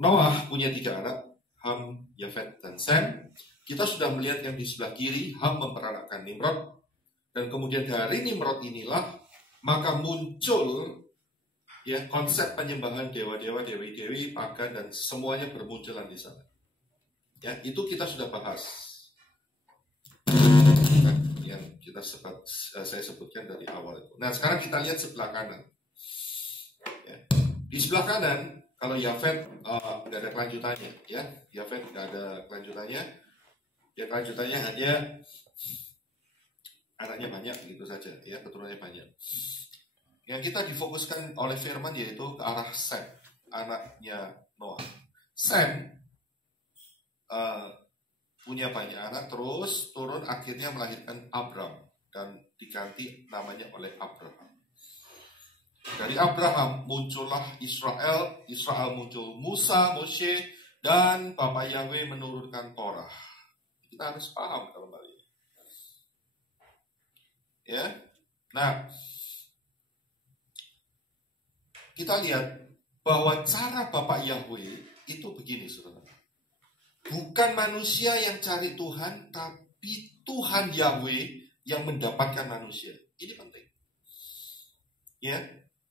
Noah punya 3 anak, Ham, Yafet, dan Sem. Kita sudah melihat yang di sebelah kiri, Ham memperanakkan Nimrod. Dan kemudian dari Nimrod inilah maka muncul ya konsep penyembahan dewa-dewa, dewi-dewi, pagan, dan semuanya bermunculan di sana. Ya, itu kita sudah bahas. Yang saya sebutkan dari awal itu. Nah, sekarang kita lihat sebelah kanan. Ya. Di sebelah kanan, kalau Yafet nggak ada kelanjutannya, ya. Yafet nggak ada kelanjutannya. Ya, kelanjutannya hanya anaknya banyak, begitu saja. Ya, keturunannya banyak. Yang kita difokuskan oleh firman yaitu ke arah Sem, anaknya Noah. Sem punya banyak anak, terus turun akhirnya melahirkan Abram dan diganti namanya oleh Abraham. Dari Abraham muncullah Israel, Israel muncul Musa, Moshe, dan Bapak Yahweh menurunkan Torah. Kita harus paham kalau balik. Ya, nah kita lihat bahwa cara Bapak Yahweh itu begini, saudara. Bukan manusia yang cari Tuhan, tapi Tuhan Yahweh yang mendapatkan manusia. Ini penting. Ya,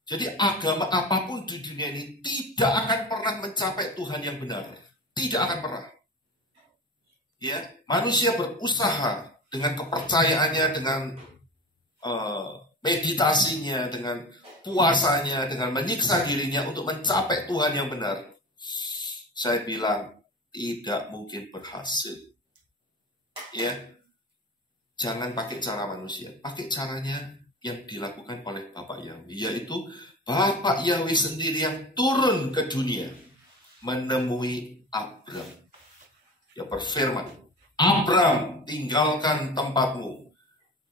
jadi agama apapun di dunia ini tidak akan pernah mencapai Tuhan yang benar. Tidak akan pernah. Ya, manusia berusaha dengan kepercayaannya, dengan meditasinya, dengan puasanya, dengan menyiksa dirinya untuk mencapai Tuhan yang benar. Saya bilang tidak mungkin berhasil. Ya, jangan pakai cara manusia, pakai caranya yang dilakukan oleh Bapak Yahweh, yaitu Bapak Yahweh sendiri yang turun ke dunia menemui Abram. Ya, berfirman, Abram, tinggalkan tempatmu,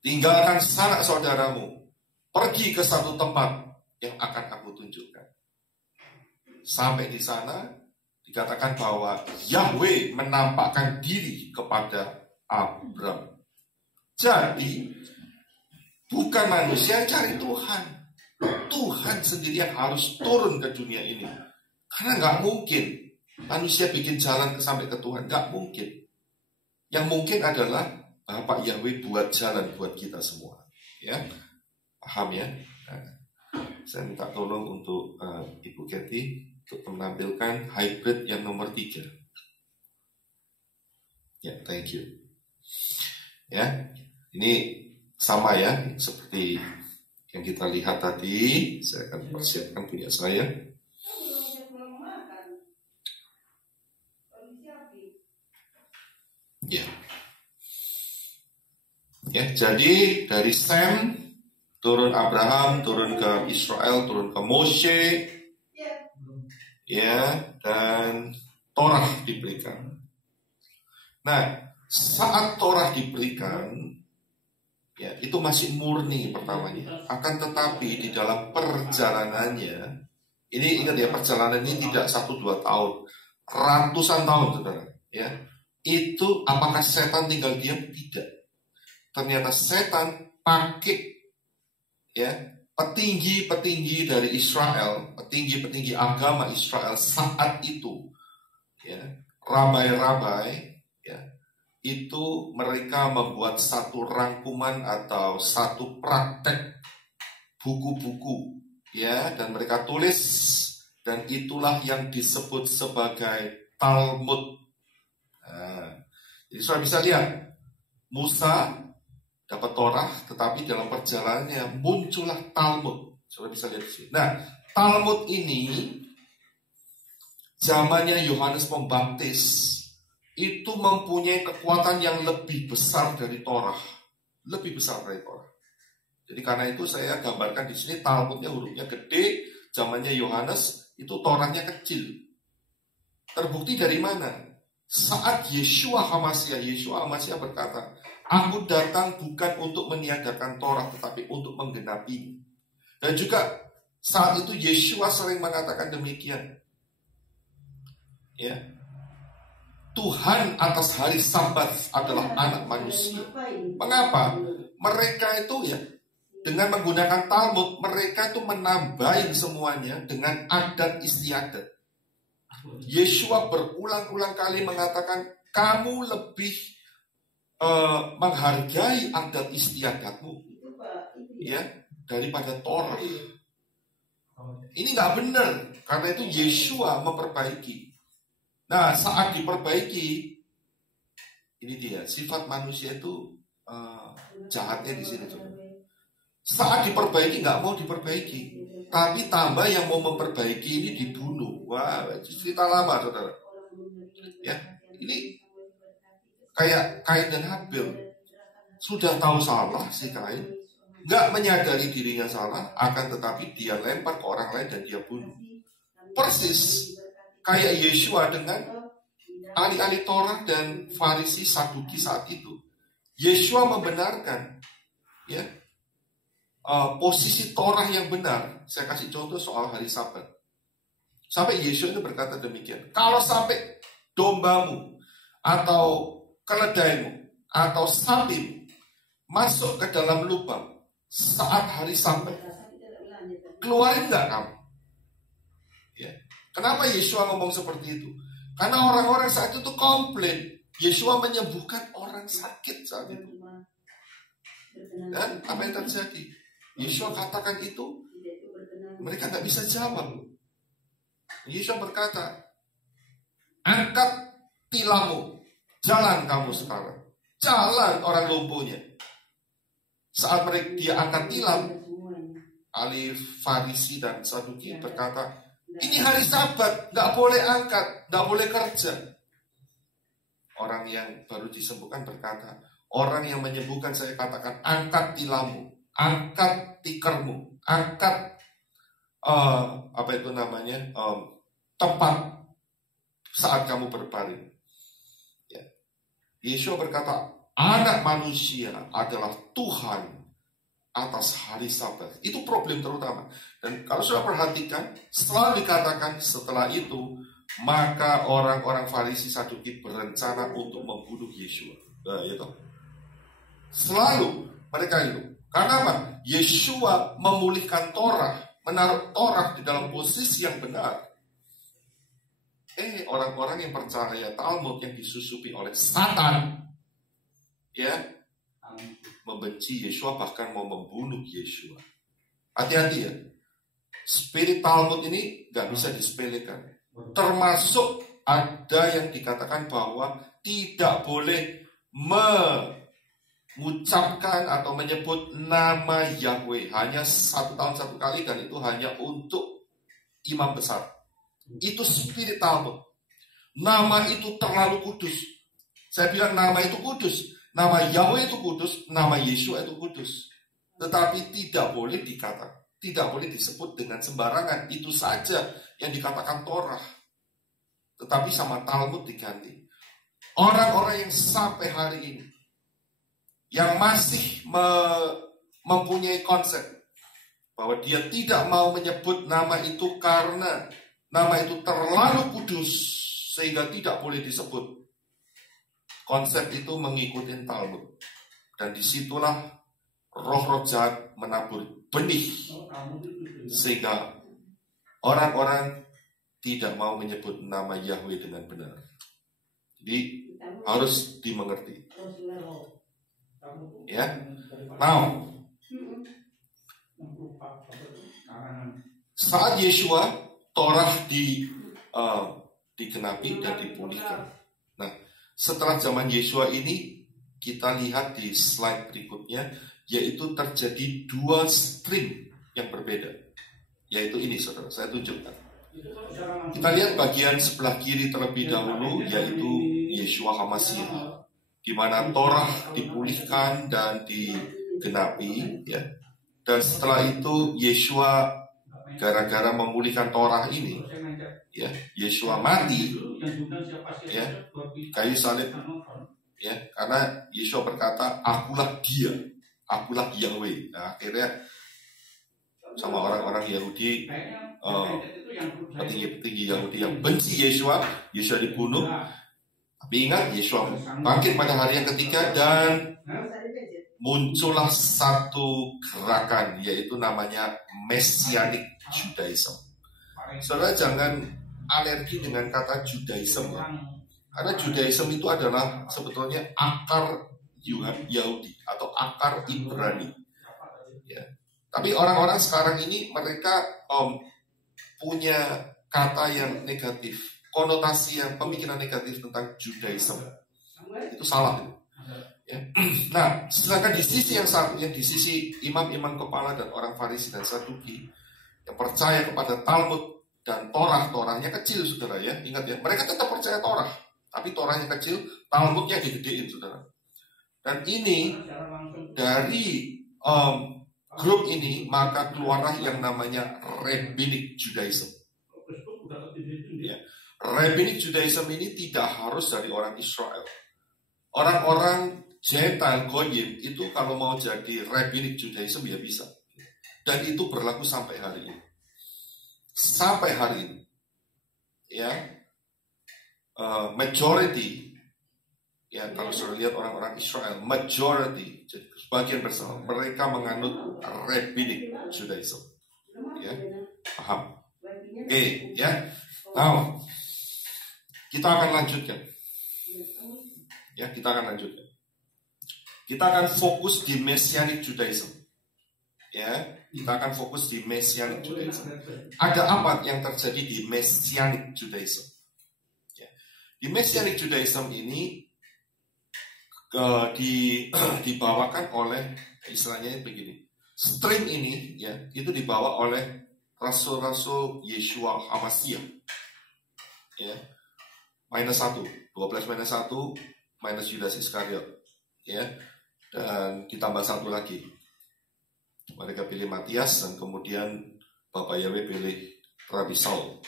tinggalkan sanak saudaramu, pergi ke satu tempat yang akan aku tunjukkan. Sampai di sana dikatakan bahwa Yahweh menampakkan diri kepada Abram. Jadi bukan manusia yang cari Tuhan, Tuhan sendiri yang harus turun ke dunia ini. Karena nggak mungkin manusia bikin jalan sampai ke Tuhan, nggak mungkin. Yang mungkin adalah Bapak Yahweh buat jalan buat kita semua. Ya, paham ya? Nah, saya minta tolong untuk Ibu Kathy untuk menampilkan hybrid yang nomor 3. Ya, thank you. Ya, ini sama ya, seperti yang kita lihat tadi. Saya akan persiapkan punya saya. Ya. Ya, jadi dari Sem turun Abraham, turun ke Israel, turun ke Moshe, ya, dan Torah diberikan. Nah, saat Torah diberikan, ya, itu masih murni pertamanya. Akan tetapi di dalam perjalanannya, ini ingat ya, perjalanan ini tidak 1-2 tahun, ratusan tahun, saudara. Ya, itu apakah setan tinggal diam? Tidak. Ternyata setan pakai ya petinggi-petinggi dari Israel, petinggi-petinggi agama Israel saat itu, ya, rabai-rabai, ya, itu mereka membuat satu rangkuman atau satu praktek buku-buku, ya, dan mereka tulis, dan itulah yang disebut sebagai Talmud. Nah, jadi saudara bisa lihat, Musa dapat Torah, tetapi dalam perjalanannya muncullah Talmud. Saudara bisa lihat di sini. Nah, Talmud ini zamannya Yohanes Pembaptis itu mempunyai kekuatan yang lebih besar dari Torah, lebih besar dari Torah. Jadi karena itu saya gambarkan di sini Talmudnya hurufnya gede, zamannya Yohanes itu Torahnya kecil. Terbukti dari mana? Saat Yeshua HaMashiach berkata, aku datang bukan untuk meniadakan Torah, tetapi untuk menggenapi. Dan juga saat itu Yeshua sering mengatakan demikian. Ya, Tuhan atas hari Sabat adalah anak manusia. Mengapa? Mereka itu ya, dengan menggunakan Talmud, mereka itu menambahin semuanya dengan adat istiadat. Yeshua berulang-ulang kali mengatakan, kamu lebih menghargai adat istiadatmu, ya, daripada Torah. Ini nggak benar, karena itu Yeshua memperbaiki. Nah, saat diperbaiki, ini dia sifat manusia itu jahatnya di sini coba. Saat diperbaiki nggak mau diperbaiki, tapi tambah yang mau memperbaiki ini dibunuh. Wah, cerita lama, saudara. Ya, ini kayak Kain dan Habil. Sudah tahu salah si Kain, nggak menyadari dirinya salah, akan tetapi dia lempar ke orang lain dan dia bunuh. Persis kayak Yeshua dengan ahli-ahli Torah dan Farisi Saduki saat itu. Yeshua membenarkan, ya, posisi Torah yang benar. Saya kasih contoh soal hari Sabat. Sampai Yeshua itu berkata demikian, kalau sampai dombamu atau keledaimu atau sapimu masuk ke dalam lubang saat hari Sabat, keluarin nggak kamu? Ya. Kenapa Yeshua ngomong seperti itu? Karena orang-orang saat itu komplain. Yeshua menyembuhkan orang sakit saat itu. Dan apa yang terjadi? Yeshua katakan itu, mereka nggak bisa jawab. Yeshua berkata, angkat tilammu, jalan kamu sekarang. Jalan orang lumpuhnya. Saat mereka dia angkat tilam, ahli Farisi dan Saduki berkata, ini hari Sabat, nggak boleh angkat, nggak boleh kerja. Orang yang baru disembuhkan berkata, orang yang menyembuhkan saya katakan, angkat tilammu, angkat tikermu, angkat tempat saat kamu berbaring. Ya. Yeshua berkata, anak manusia adalah Tuhan atas hari Sabat. Itu problem terutama. Dan kalau sudah perhatikan, selalu dikatakan setelah itu, maka orang-orang Farisi Saduki berencana untuk membunuh Yeshua. Nah, itu. Selalu mereka itu. Karena apa? Yeshua memulihkan Torah, menaruh Torah di dalam posisi yang benar. Orang-orang yang percaya Talmud yang disusupi oleh Satan, ya, membenci Yeshua, bahkan mau membunuh Yeshua. Hati-hati ya. Spirit Talmud ini gak bisa disepelekan. Termasuk ada yang dikatakan bahwa tidak boleh mengucapkan atau menyebut nama Yahweh. Hanya 1 tahun 1 kali, dan itu hanya untuk imam besar. Itu spirit Talmud. Nama itu terlalu kudus. Saya bilang nama itu kudus. Nama Yahweh itu kudus, nama Yeshua itu kudus. Tetapi tidak boleh dikatakan, tidak boleh disebut dengan sembarangan. Itu saja yang dikatakan Torah. Tetapi sama Talmud diganti. Orang-orang yang sampai hari ini, yang masih mempunyai konsep bahwa dia tidak mau menyebut nama itu karena nama itu terlalu kudus sehingga tidak boleh disebut. Konsep itu mengikuti Talmud. Dan disitulah roh-roh jahat menabur benih, sehingga orang-orang tidak mau menyebut nama Yahweh dengan benar. Jadi harus dimengerti. Ya. Now, saat Yeshua, Torah digenapi dan dipulihkan. Nah, setelah zaman Yeshua ini, kita lihat di slide berikutnya, yaitu terjadi 2 stream yang berbeda. Yaitu ini, saudara, saya tunjukkan. Kita lihat bagian sebelah kiri terlebih dahulu, yaitu Yeshua HaMashiach, di mana Torah dipulihkan dan digenapi, ya. Dan setelah itu Yeshua, gara-gara memulihkan Torah ini, ya, Yeshua mati, ya, kayu salib, ya, karena Yeshua berkata, akulah dia, akulah Yahweh. Nah, akhirnya sama orang-orang Yahudi, petinggi-petinggi Yahudi yang benci Yeshua dibunuh. Tapi ingat, Yeshua bangkit pada hari yang ketiga, dan muncullah satu gerakan, yaitu namanya Messianic Judaism. Saudara jangan alergi dengan kata Judaism ya. Karena Judaism itu adalah sebetulnya akar Yahudi atau akar Ibrani. Ya. Tapi orang-orang sekarang ini mereka punya kata yang negatif, konotasi yang pemikiran negatif tentang Judaism. Itu salah. Ya. Nah, sedangkan di sisi yang satunya, di sisi imam-imam kepala dan orang Farisi dan Saduki yang percaya kepada Talmud dan Torahnya kecil, saudara ya. Ingat ya, mereka tetap percaya Torah, tapi Torahnya kecil, Talmudnya digedein, saudara. Dan ini dari grup ini maka keluarlah yang namanya Rabbinic Judaism. Ya. Rabbinic Judaism ini tidak harus dari orang Israel. Orang-orang Gentile Goyim itu kalau mau jadi Rabbinic Judaism ya bisa. Dan itu berlaku sampai hari ini. Sampai hari ini. Ya. Majority, ya kalau sudah lihat orang-orang Israel, majority, sebagian besar mereka menganut Rabbinic Judaism. Ya. Paham? Oke, ya. Nah, kita akan lanjutkan. Ya, kita akan lanjutkan. Kita akan fokus di Messianic Judaism. Ya, kita akan fokus di Messianic Judaism. Ada apa yang terjadi di Messianic Judaism? Ya. Di Messianic Judaism ini dibawakan oleh, istilahnya begini. Stream ini ya, itu dibawa oleh Rasul-Rasul Yeshua HaMashiach. Ya. -1, 12 -1 minus Yudas Iskariot. Ya. Dan ditambah satu lagi. Mereka pilih Matias dan kemudian Bapak Yahweh pilih Rabbi Saul.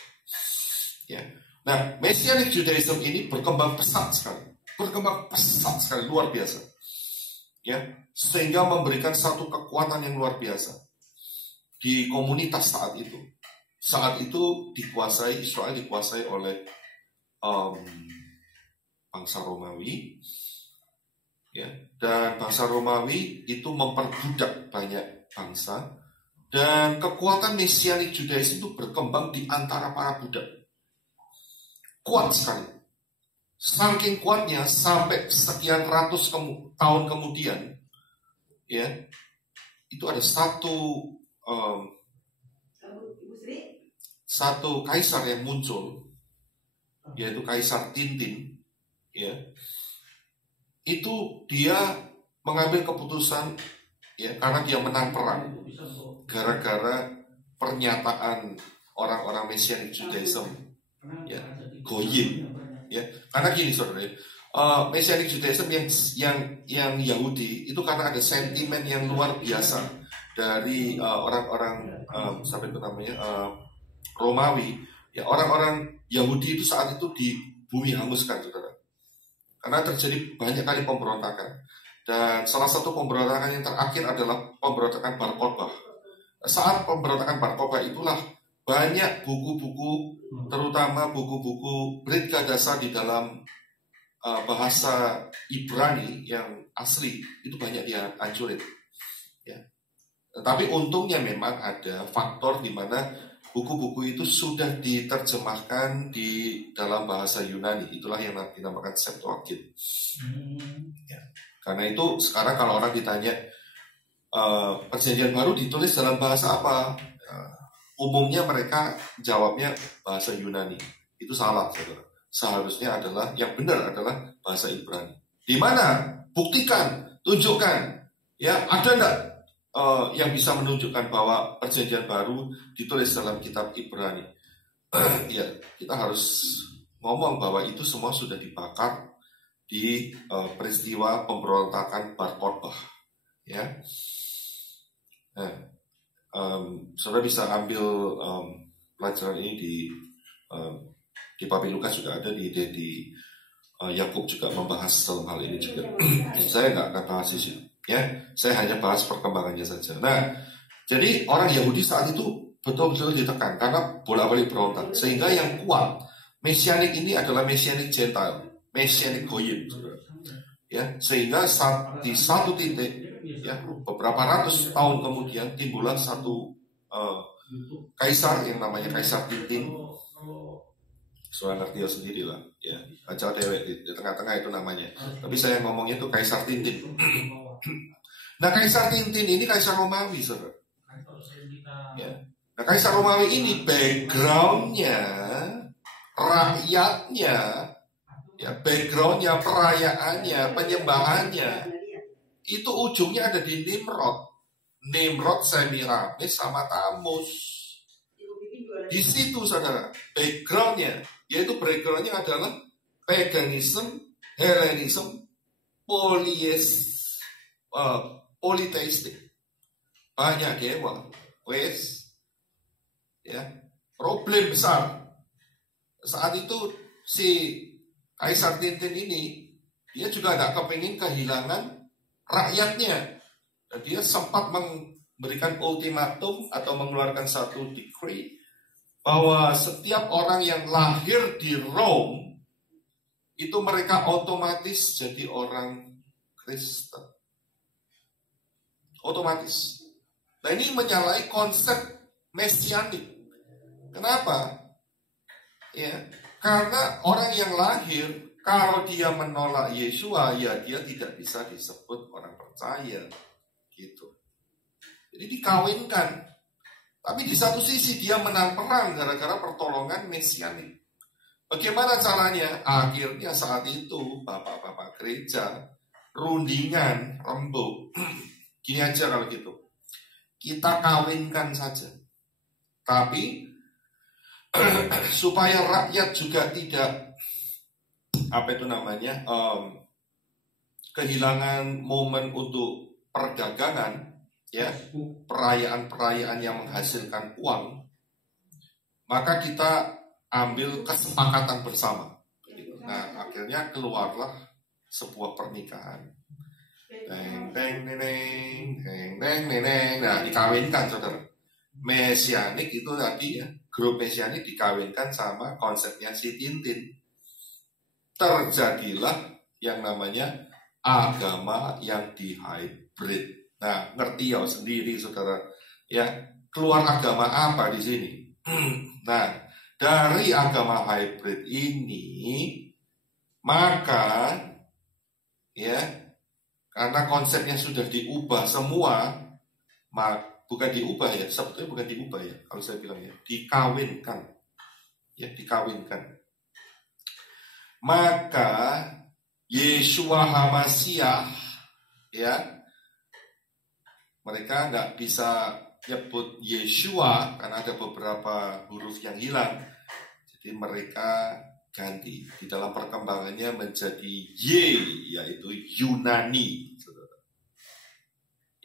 Ya. Nah, Messianic Judaism ini berkembang pesat sekali. Luar biasa. Ya, sehingga memberikan satu kekuatan yang luar biasa di komunitas saat itu. Saat itu Israel dikuasai oleh bangsa Romawi. Ya, dan bangsa Romawi itu memperbudak banyak bangsa, dan kekuatan Messianic Judaism itu berkembang di antara para budak. Kuat sekali. Saking kuatnya sampai sekian ratus tahun kemudian, ya, itu ada satu kaisar yang muncul, yaitu Kaisar Tintin, ya. Itu dia mengambil keputusan, ya, karena dia menang perang gara-gara pernyataan orang-orang Messianic Judaism, ya, Goyim, ya. Karena gini saudara, Messianic Judaism yang Yahudi itu karena ada sentimen yang luar biasa dari orang-orang sampai itu namanya Romawi, ya, orang-orang Yahudi itu saat itu di bumi hanguskan, saudara. Karena terjadi banyak kali pemberontakan. Dan salah satu pemberontakan yang terakhir adalah pemberontakan Bar Kokhba. Saat pemberontakan Bar Kokhba itulah banyak buku-buku, terutama buku-buku Brit Gadasa di dalam bahasa Ibrani yang asli, itu banyak dia hancurin. Ya. Tetapi untungnya memang ada faktor di mana buku-buku itu sudah diterjemahkan di dalam bahasa Yunani. Itulah yang dinamakan Septuagint. Ya. Karena itu sekarang kalau orang ditanya Perjanjian Baru ditulis dalam bahasa apa, umumnya mereka jawabnya bahasa Yunani. Itu salah, saudara. Seharusnya adalah yang benar adalah bahasa Ibrani. Di mana? Buktikan, tunjukkan. Ya, ada enggak yang bisa menunjukkan bahwa Perjanjian Baru ditulis dalam kitab Ibrani? Ya, kita harus ngomong bahwa itu semua sudah dibakar di peristiwa pemberontakan Bar Kokhba. Ya, nah, saudara bisa ambil pelajaran ini di Papi Lukas juga ada, di Yakub juga membahas dalam hal ini juga. Saya nggak akan bahas di sini. Ya, saya hanya bahas perkembangannya saja. Nah, jadi orang Yahudi saat itu betul-betul ditekan karena bolak-balik berontak. Sehingga yang kuat, Messianic ini adalah Messianic Gentile, Messianic Goyim. Ya, sehingga di satu titik, ya, beberapa ratus tahun kemudian timbullah satu kaisar yang namanya Kaisar Tintin. Soal ngerti sendiri lah, ya. Kacau dewek di tengah-tengah itu namanya. Tapi saya ngomongnya itu Kaisar Tintin. Nah, Kaisar Tintin ini Kaisar Romawi, saudara. Ya. Nah, Kaisar Romawi ini backgroundnya, rakyatnya, ya, backgroundnya, perayaannya, penyembahannya, itu ujungnya ada di Nimrod. Nimrod, Semiramis, sama Tamus. Di situ, saudara, backgroundnya, yaitu backgroundnya adalah paganism, Hellenism, politeistik. Banyak dewa, ya, problem besar. Saat itu si Kaisar Tintin ini, dia juga nggak kepingin kehilangan rakyatnya. Dan dia sempat memberikan ultimatum atau mengeluarkan satu decree bahwa setiap orang yang lahir di Rome itu mereka otomatis jadi orang Kristen. Otomatis. Nah, ini menyalahi konsep mesianik. Kenapa? Ya, karena orang yang lahir, kalau dia menolak Yesua, ya dia tidak bisa disebut orang percaya. Gitu. Jadi dikawinkan. Tapi di satu sisi dia menang perang gara-gara pertolongan mesianik. Bagaimana caranya? Akhirnya saat itu bapak-bapak gereja rundingan, rembuk. Gini aja kalau gitu. Kita kawinkan saja. Tapi supaya rakyat juga tidak kehilangan momen untuk perdagangan, ya, perayaan-perayaan yang menghasilkan uang, maka kita ambil kesepakatan bersama. Nah, akhirnya keluarlah sebuah pernikahan. Nah, dikawinkan, saudara. Mesianik itu tadi, ya, grup mesianik dikawinkan sama konsepnya si Tintin. Terjadilah yang namanya agama yang dihybrid. Nah, ngerti ya sendiri, saudara. Ya, keluar agama apa di sini? Nah, dari agama hybrid ini, maka, ya, karena konsepnya sudah diubah semua, bukan diubah ya, sebetulnya bukan diubah ya, kalau saya bilang ya, dikawinkan, ya, dikawinkan. Maka Yeshua HaMasyiah, ya, mereka nggak bisa nyebut Yeshua karena ada beberapa huruf yang hilang, jadi mereka ganti di dalam perkembangannya menjadi yaitu Yunani, saudara.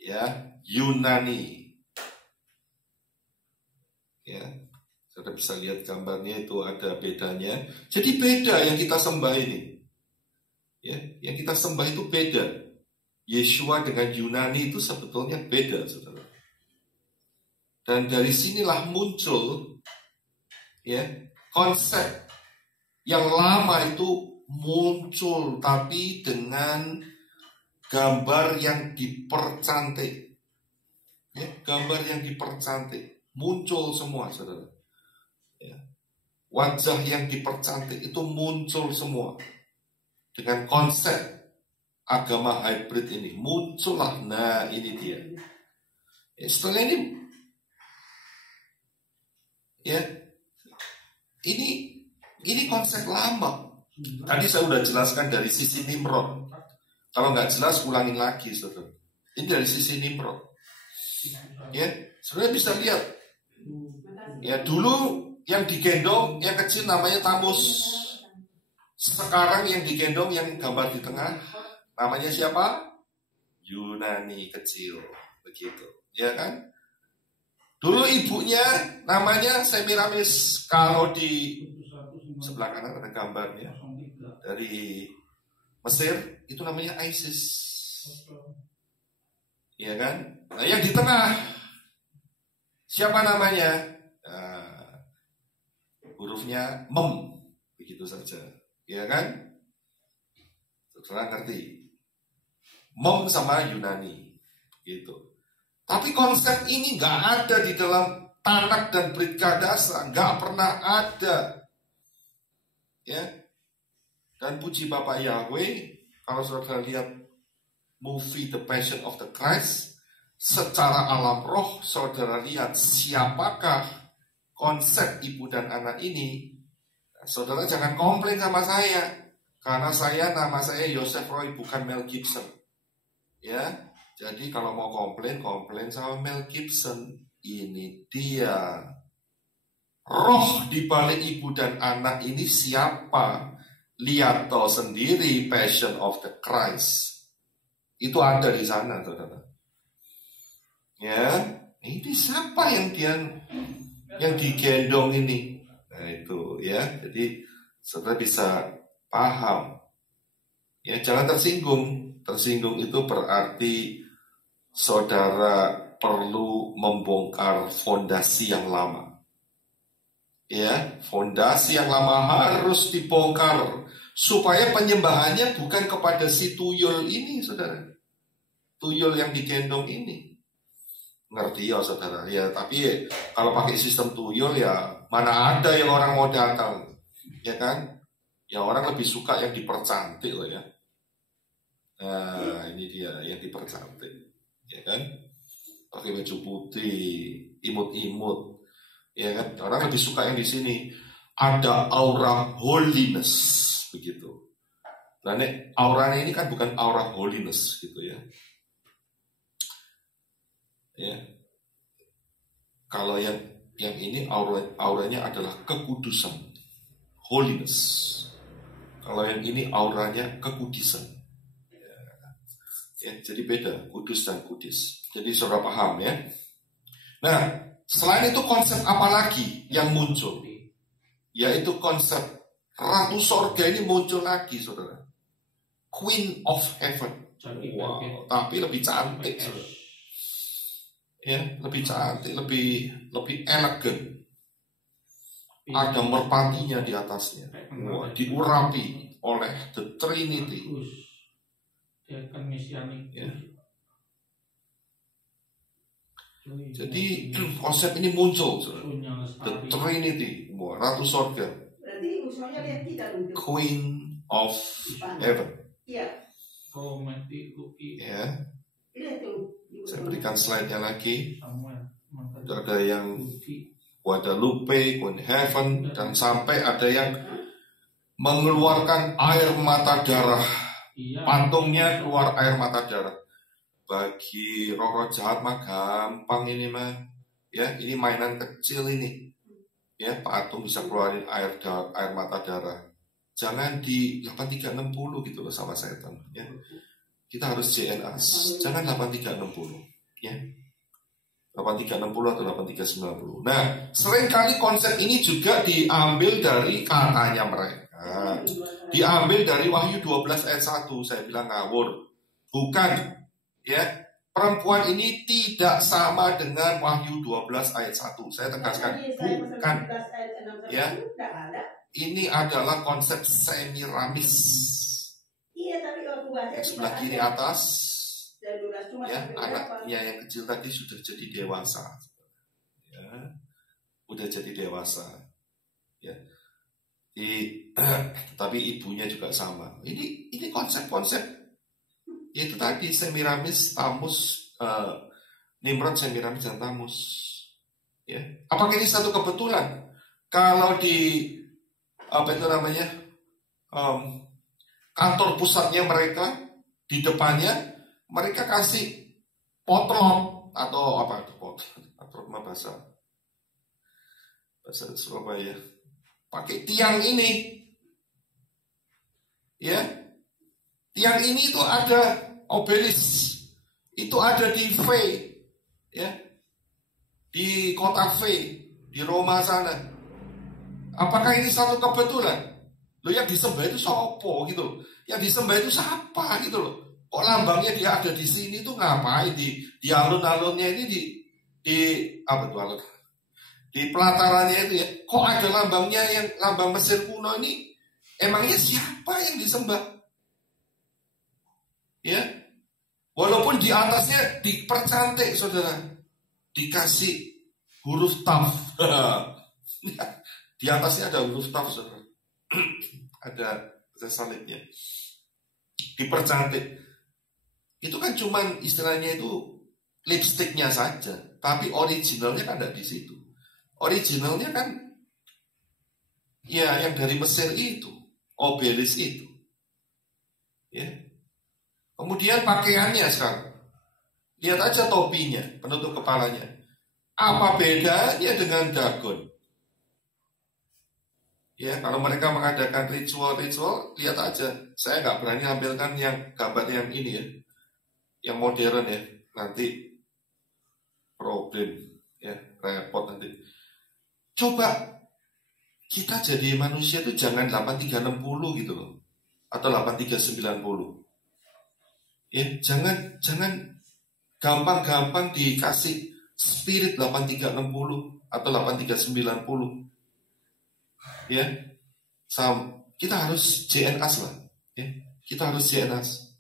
Ya, Yunani. Ya, saudara bisa lihat gambarnya itu ada bedanya. Jadi beda yang kita sembah ini. Ya, yang kita sembah itu beda. Yeshua dengan Yunani itu sebetulnya beda, saudara. Dan dari sinilah muncul, ya, konsep yang lama itu muncul, tapi dengan gambar yang dipercantik, ya, gambar yang dipercantik muncul semua, saudara. Ya. Wajah yang dipercantik itu muncul semua dengan konsep agama hybrid ini muncullah. Nah, ini dia. Ya, setelah ini, ya, ini konsep lama. Tadi saya sudah jelaskan dari sisi Nimrod. Kalau nggak jelas, ulangin lagi, saudara. Ini dari sisi Nimrod. Ya, saudara bisa lihat. Ya, dulu yang digendong yang kecil namanya Tamus. Sekarang yang digendong yang gambar di tengah namanya siapa? Yunani kecil, begitu, ya kan? Dulu ibunya namanya Semiramis. Kalau di sebelah kanan ada gambarnya dari Mesir, itu namanya Isis, ya kan? Nah, yang di tengah siapa namanya? Hurufnya Mem, begitu saja, ya kan? Saudara ngerti? Mem sama Yunani, gitu. Tapi konsep ini nggak ada di dalam Tanak dan Brit Kadasa, nggak pernah ada. Ya. Dan puji Bapak Yahweh, kalau saudara lihat movie The Passion of the Christ, secara alam roh saudara lihat siapakah konsep ibu dan anak ini. Saudara jangan komplain sama saya, karena nama saya Joseph Roy, bukan Mel Gibson. Ya, jadi kalau mau komplain sama Mel Gibson. Ini dia roh di balik ibu dan anak ini siapa? Lihat toh sendiri Passion of the Christ. Itu ada di sana, saudara. Ya, ini siapa yang digendong ini? Nah itu ya, jadi saudara bisa paham. Ya, jangan tersinggung. Tersinggung itu berarti saudara perlu membongkar fondasi yang lama. Ya, fondasi yang lama harus dibongkar supaya penyembahannya bukan kepada si tuyul ini, saudara. Tuyul yang digendong ini. Ngerti ya, saudara? Ya, tapi kalau pakai sistem tuyul ya mana ada yang orang mau datang, ya kan? Ya orang lebih suka yang dipercantik loh ya. Nah, ini dia yang dipercantik, ya kan? Pakai baju putih, imut-imut, ya kan? Orang lebih suka yang di sini ada aura holiness, begitu. Nah, auranya ini kan bukan aura holiness, gitu ya. Ya, kalau yang ini auranya adalah kekudusan, holiness. Kalau yang ini auranya kekudisan. Ya, jadi beda, kudus dan kudis. Jadi saudara paham ya. Nah, selain itu konsep apa lagi yang muncul? Yaitu konsep Ratu Sorga ini muncul lagi, saudara. Queen of Heaven. Wow, tapi lebih cantik, saudara. Ya, lebih cantik, lebih elegan. Ada merpatinya di atasnya. Wow, diurapi oleh the Trinity. Dia kan mesianik. Ya. Jadi konsep ini muncul, the Trinity, Ratu Sorga, Queen of Heaven. Ya. Saya berikan slide-nya lagi. Ada yang Guadalupe, Queen Heaven, dan sampai ada yang mengeluarkan air mata darah. Pantungnya keluar air mata darah. Bagi roh-roh jahat mah gampang ini mah. Ya, ini mainan kecil ini. Ya, patung bisa keluarin air mata darah. Jangan di 8360 gitu loh sama setan. Ya. Kita harus JNAS. Jangan 8360. Ya. 8360 atau 8390. Nah, seringkali konsep ini juga diambil dari katanya mereka. Diambil dari Wahyu 12 ayat 1. Saya bilang ngawur. Bukan. Ya, perempuan ini tidak sama dengan Wahyu 12 ayat 1. Saya tegaskan, bukan. Ya. Ini adalah konsep Semiramis. Yang sebelah kiri atas, ya, anaknya yang kecil tadi sudah jadi dewasa. Ya. Udah jadi dewasa. Ya. Tapi ibunya juga sama. Ini konsep-konsep itu tadi Semiramis, Tamus, Nimrod, Semiramis dan Tamus. Ya. Apakah ini satu kebetulan? Kalau di kantor pusatnya mereka di depannya mereka kasih potlot atau apa itu potlot atau bahasa Surabaya. Pakai tiang ini, ya, tiang ini itu ada obelis, itu ada di V, ya, di kota V, di Roma sana. Apakah ini satu kebetulan? Loh, yang disembah itu sopo gitu, yang disembah itu siapa gitu loh. Kok lambangnya dia ada di sini tuh ngapain di alun-alunnya ini di apa tuh alun? Di pelatarannya itu ya, kok ada lambangnya yang lambang Mesir kuno ini? Emangnya siapa yang disembah? Ya, walaupun di atasnya dipercantik, saudara, dikasih huruf taf. Di atasnya ada huruf taf, saudara. ada salibnya. Dipercantik. Itu kan cuman istilahnya itu lipstiknya saja, tapi originalnya kan tidak di situ. Originalnya kan ya yang dari Mesir itu, obelis itu. Ya. Kemudian pakaiannya sekarang. Lihat aja topinya, penutup kepalanya. Apa bedanya dengan Dagon? Ya, kalau mereka mengadakan ritual-ritual, lihat aja. Saya nggak berani ambilkan yang gambar yang ini ya, yang modern ya. Nanti problem, ya repot nanti. Coba kita jadi manusia itu jangan 8360 gitu loh, atau 8390. Ya, jangan gampang-gampang dikasih spirit 8360 atau 8390. Ya, kita harus JNAS lah. Ya, kita harus JNAS.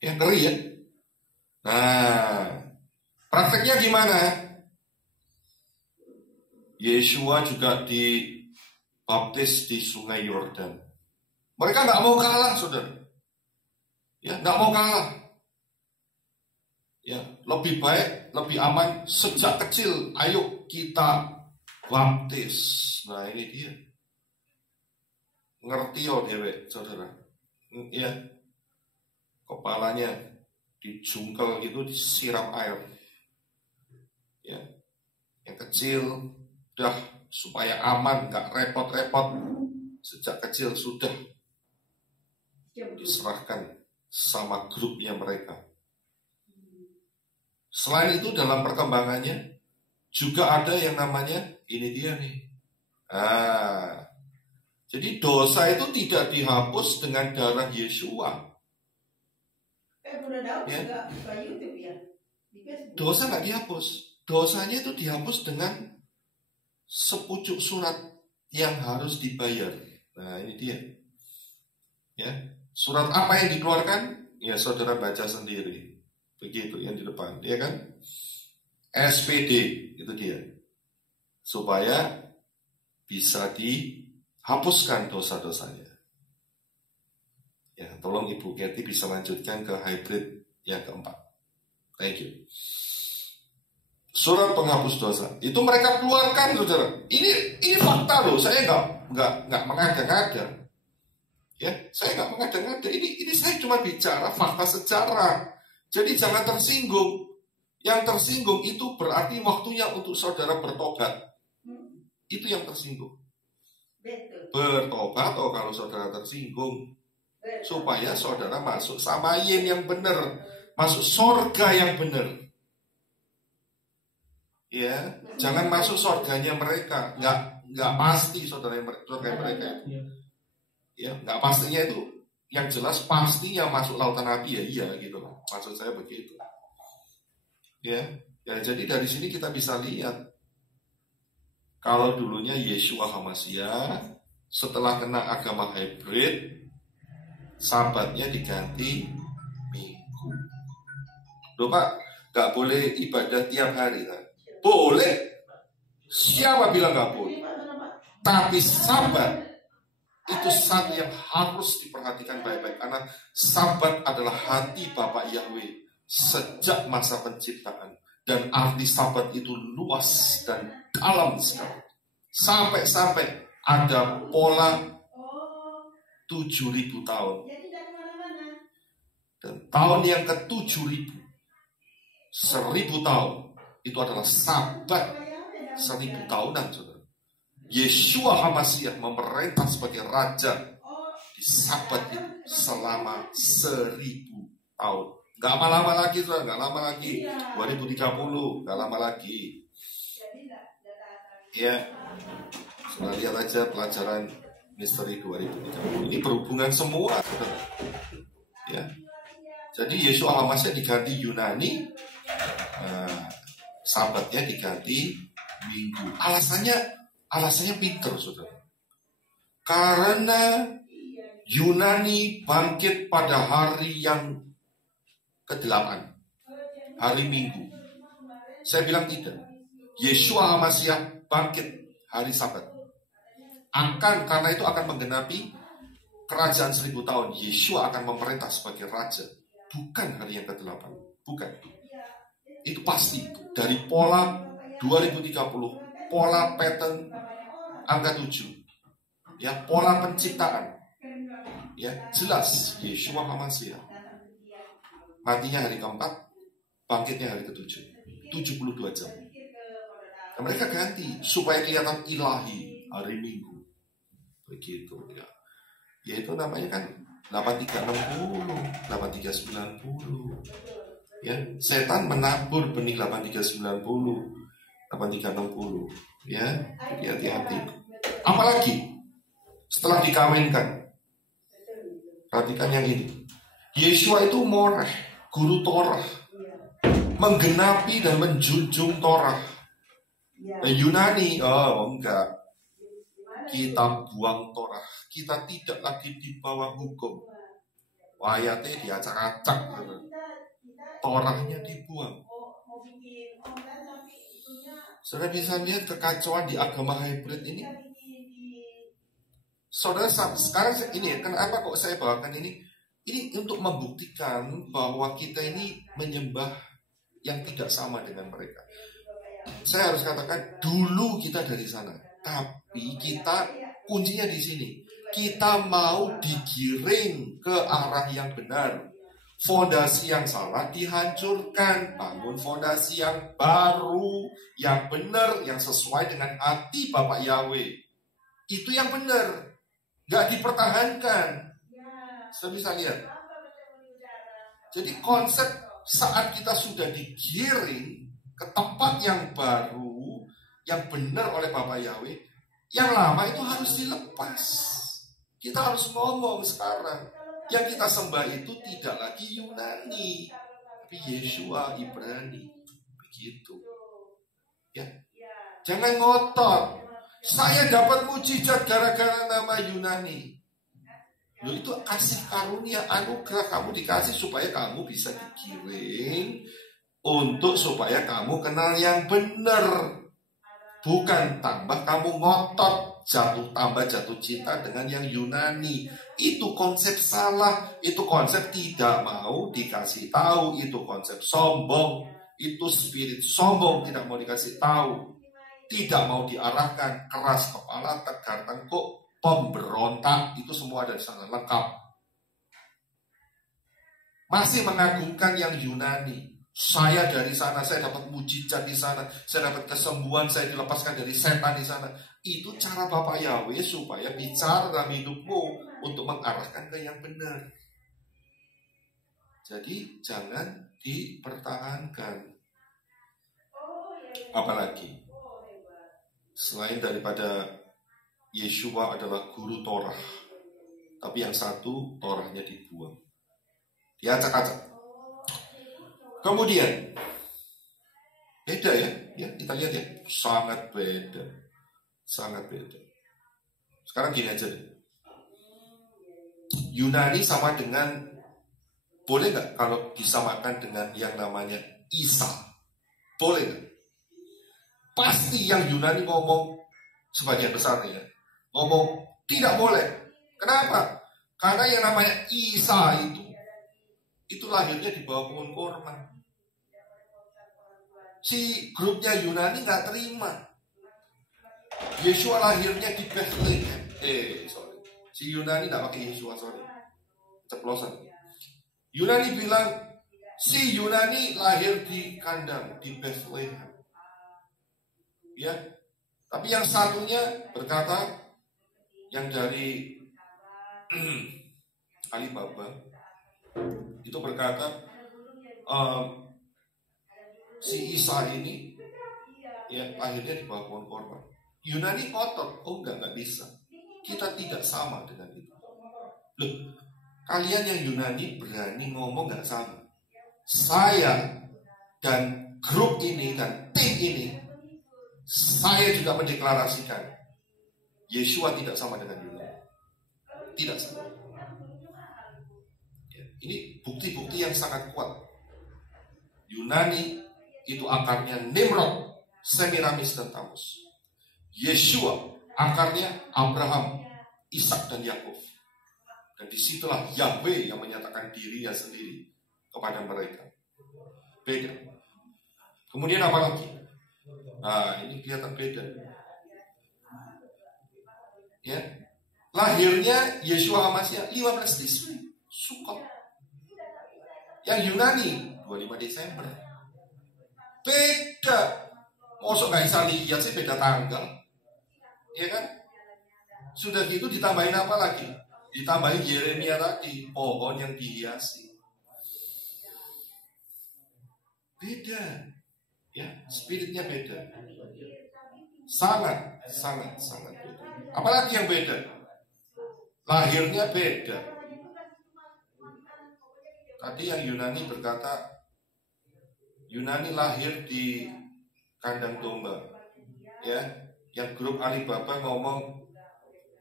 Yang ngeri ya. Nah, prakteknya gimana? Yeshua juga dibaptis di Sungai Yordan. Mereka nggak mau kalah, saudara. Ya, nggak mau kalah. Ya, lebih baik, lebih aman sejak kecil. Ayo kita baptis. Nah, ini dia. Ngerti oh dewek, saudara. Ya, kepalanya dijungkel gitu, disiram air. Ya, yang kecil, udah supaya aman, nggak repot-repot. Sejak kecil sudah diserahkan sama grupnya mereka. Selain itu dalam perkembangannya juga ada yang namanya, ini dia nih. Jadi dosa itu tidak dihapus dengan darah Yeshua. Ya. Dosa nggak dihapus. Dosanya itu dihapus dengan sepucuk surat yang harus dibayar. Nah, ini dia. Ya, surat apa yang dikeluarkan? Ya, saudara baca sendiri. Begitu yang di depan, ya kan? SPD, itu dia. Supaya bisa dihapuskan dosa-dosanya. Ya, tolong Ibu Kathy bisa lanjutkan ke hybrid yang keempat. Thank you. Surat penghapus dosa. Itu mereka keluarkan, saudara. Ini fakta loh. Saya nggak mengada-ngada. Ya, saya nggak mengada-ngada. Ini saya cuma bicara fakta sejarah. Jadi jangan tersinggung. Yang tersinggung itu berarti waktunya untuk saudara bertobat. Itu yang tersinggung. Bertobat oh kalau saudara tersinggung. Supaya saudara masuk samayim yang benar. Masuk surga yang benar. Ya, jangan masuk surganya mereka. Nggak pasti surga mereka. Ya, nggak pastinya itu. Yang jelas pastinya masuk lautan api ya iya gitu. Maksud saya begitu. Ya, jadi dari sini kita bisa lihat kalau dulunya Yeshua HaMashiach setelah kena agama hybrid, sabatnya diganti minggu. Loh Pak, nggak boleh ibadah tiap hari kan? Boleh. Siapa bilang nggak boleh? Tapi sabat itu satu yang harus diperhatikan baik-baik. Karena sabat adalah hati Bapak Yahweh sejak masa penciptaan. Dan arti sabat itu luas dan dalam sekali. Sampai-sampai ada pola 7.000 tahun. Dan tahun yang ke 7.000, 1.000 tahun, itu adalah sabat 1.000 tahunan, saudara. Yeshua HaMashiach memerintah sebagai raja di sabat itu selama 1.000 tahun. Gak lama lagi, saudara, gak lama lagi. 2030, gak lama lagi. Ya, saudara lihat aja pelajaran misteri 2030. Ini berhubungan semua, saudara. Ya, jadi Yeshua HaMashiach diganti Yunani, sabatnya diganti minggu. Alasannya pinter, saudara. Karena Yunani bangkit pada hari yang ke-8, hari Minggu. Saya bilang tidak. Yeshua HaMashiach bangkit hari Sabat. Karena itu akan menggenapi kerajaan 1000 tahun. Yeshua akan memerintah sebagai raja. Bukan hari yang ke-8. Bukan. Itu pasti. Dari pola 2030. Pola pattern angka 7. Ya, pola penciptaan. Ya, jelas. Yeshua HaMashiach. Matinya hari ke-4. Bangkitnya hari ke-7. 72 jam. Nah, mereka ganti. Supaya kelihatan ilahi hari Minggu. Begitu ya. Yaitu namanya kan 8360, 8390. Ya, setan menabur benih 8390, 8360. Ya, jadi hati-hati. Apalagi setelah dikawinkan. Perhatikan yang ini. Yeshua itu moreh, guru Torah, menggenapi dan menjunjung Torah. Yunani, oh enggak. Kita buang Torah. Kita tidak lagi di bawah hukum. Ayatnya diacak-acak. Torahnya dibuang. Saudara bisa lihat kekacauan di agama hybrid ini. Saudara, sekarang ini kenapa kok saya bawakan ini? Ini untuk membuktikan bahwa kita ini menyembah yang tidak sama dengan mereka. Saya harus katakan, dulu kita dari sana. Tapi kita kuncinya di sini. Kita mau digiring ke arah yang benar. Fondasi yang salah dihancurkan. Bangun fondasi yang baru, yang benar, yang sesuai dengan hati Bapak Yahweh. Itu yang benar. Gak dipertahankan. Saya bisa lihat. Jadi konsep saat kita sudah digiring ke tempat yang baru, yang benar oleh Bapak Yahweh, yang lama itu harus dilepas. Kita harus ngomong sekarang. Yang kita sembah itu tidak lagi Yunani, tapi Yeshua Ibrani. Begitu. Ya. Jangan ngotot. Saya dapat mujizat gara-gara nama Yunani. Loh, itu kasih karunia, anugerah. Kamu dikasih supaya kamu bisa digiring untuk supaya kamu kenal yang benar. Bukan tambah kamu ngotot, tambah jatuh cinta dengan yang Yunani. Itu konsep salah. Itu konsep tidak mau dikasih tahu. Itu konsep sombong. Itu spirit sombong, tidak mau dikasih tahu. Tidak mau diarahkan, keras kepala, tegar tengkuk, pemberontak. Itu semua ada di sana, lengkap. Masih mengagungkan yang Yunani. Saya dari sana, saya dapat mujizat di sana, saya dapat kesembuhan, saya dilepaskan dari setan di sana. Itu cara Bapak Yahweh supaya bicara dalam hidupmu untuk mengarahkan ke yang benar. Jadi jangan dipertahankan. Apalagi selain daripada Yeshua adalah guru Torah, tapi yang satu Torahnya dibuang, diacak-acak. Kemudian beda ya, kita lihat ya, sangat beda, sangat beda. Sekarang gini aja deh. Yunani sama dengan, boleh nggak kalau disamakan dengan yang namanya Isa? Boleh nggak? Pasti yang Yunani ngomong sebagian besarnya ngomong tidak boleh. Kenapa? Karena yang namanya Isa itu lahirnya di bawah pohon korma. Si grupnya Yunani nggak terima. Yeshua lahirnya di Bethlehem. Si Yunani nggak pakai Yeshua, ceplosan. Yunani bilang si Yunani lahir di kandang di Bethlehem. Ya, tapi yang satunya berkata, yang dari Alibaba itu berkata, si Isa ini ya lahirnya di bawah pohon korma. Yunani kotor. Oh enggak bisa. Kita tidak sama dengan itu. Loh, kalian yang Yunani berani ngomong enggak sama. Saya dan grup ini dan tim ini, saya juga mendeklarasikan Yeshua tidak sama dengan Yunani. Tidak sama. Ya, ini bukti-bukti yang sangat kuat. Yunani itu akarnya Nimrod, Semiramis dan Tamus. Yeshua akarnya Abraham, Ishak dan Yakub. Dan disitulah Yahweh yang menyatakan dirinya sendiri kepada mereka. Beda. Kemudian apa lagi? Nah, ini kelihatan beda. Ya. Lahirnya Yeshua HaMashiach 15 Tisri, Sukot. Yang Yunani 25 Desember. Beda. Mosok gak bisa lihat sih, beda tanggal. Ya kan? Sudah gitu ditambahin apa lagi? Ditambahin Yeremia tadi, pohon yang dihiasi. Beda. Ya, spiritnya beda. Sangat beda. Apalagi yang beda? Lahirnya beda. Tadi yang Yunani berkata, Yunani lahir di kandang domba. Ya, yang grup Alibaba ngomong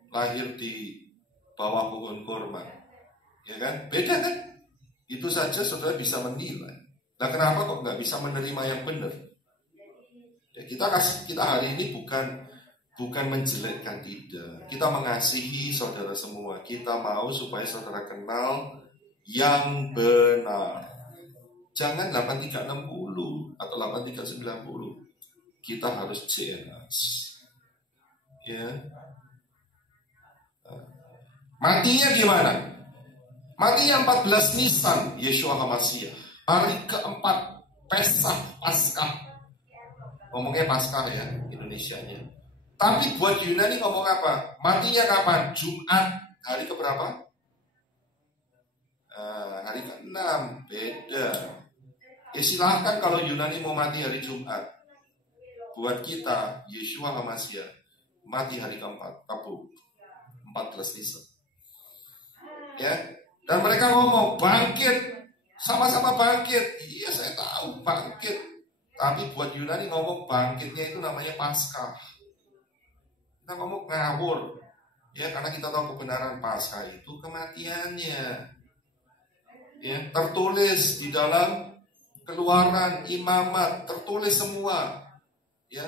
lahir di bawah pohon kurma. Ya kan? Beda kan? Itu saja saudara bisa menilai. Nah, kenapa kok nggak bisa menerima yang benar? Ya, kita hari ini bukan menjelekkan, tidak. Kita mengasihi saudara semua. Kita mau supaya saudara kenal yang benar. Jangan 8360 atau 8390. Kita harus jelas. Ya. Matinya gimana? Matinya 14 Nisan, Yeshua HaMashiach. Hari keempat Pesach, Paskah. Ngomongnya Paskah ya, Indonesianya. Tapi buat Yunani ngomong apa? Matinya kapan? Jumat. Hari keberapa? Hari ke-6. Beda. Ya silahkan kalau Yunani mau mati hari Jumat. Buat kita, Yeshua HaMashiach mati hari keempat, Rabu, 14 Nisan. Ya, dan mereka ngomong bangkit, sama-sama bangkit. Iya, saya tahu bangkit. Tapi buat Yunani ngomong bangkitnya itu namanya Paskah. Kita ngomong ngawur. Ya, karena kita tahu kebenaran Paskah itu kematiannya. Ya, tertulis di dalam Keluaran, Imamat, tertulis semua. Ya,